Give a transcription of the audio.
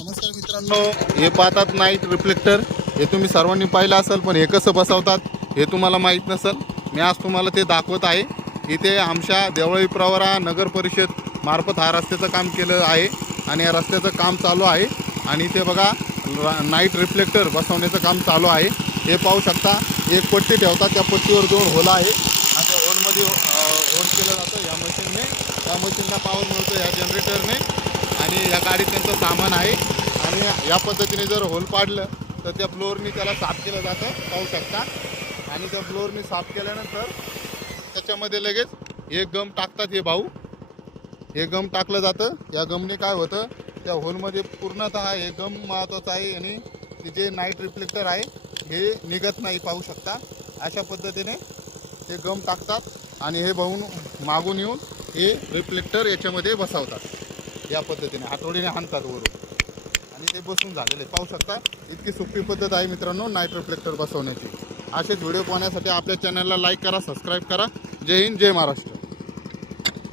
नमस्कार मित्रांनो, हे पाहतात नाईट रिफ्लेक्टर. हे तुम्ही सर्वांनी पाहिलं असेल, पण हे कसं बसवतात हे तुम्हाला माहीत नसेल. मी आज तुम्हाला ते दाखवत आहे. इथे आमच्या देवळी प्रवरा नगर परिषद मार्फत हा रस्त्याचं काम केलं आहे आणि या रस्त्याचं काम चालू आहे. आणि इथे बघा नाईट रिफ्लेक्टर बसवण्याचं काम चालू आहे. हे पाहू शकता, एक पट्टी ठेवतात, त्या पट्टीवर 2 होल आहे आणि त्या होलमध्ये होल केलं जातं या मशीनने. त्या मशीनला पॉवर मिळतो या जनरेटरने आणि या गाडीत त्यांचं सामान आहे. आणि या पद्धतीने जर होल पाडलं तर त्या फ्लोअरनी त्याला साफ केलं जातं, पाहू शकता. आणि त्या फ्लोअरनी साफ केल्यानंतर त्याच्यामध्ये लगेच एक गम टाकतात हे भाऊ. हे गम टाकलं जातं. या गमने काय होतं, त्या होलमध्ये पूर्णतः हे गम महत्त्वाचं आहे आणि जे नाईट रिफ्लेक्टर आहे हे निघत नाही, पाहू शकता. अशा पद्धतीने ते गम टाकतात आणि हे भाऊन मागून येऊन हे रिफ्लेक्टर याच्यामध्ये बसवतात. या पद्धतीने हातोडीने हाणतात वरून आणि ते बसून झालेले पाहू शकता. इतकी सोपी पद्धत आहे मित्रांनो नाईट रिफ्लेक्टर बसवण्याची. असेच व्हिडिओ पाहण्यासाठी आपल्या चॅनलला लाईक करा, सबस्क्राईब करा. जय हिंद, जय महाराष्ट्र.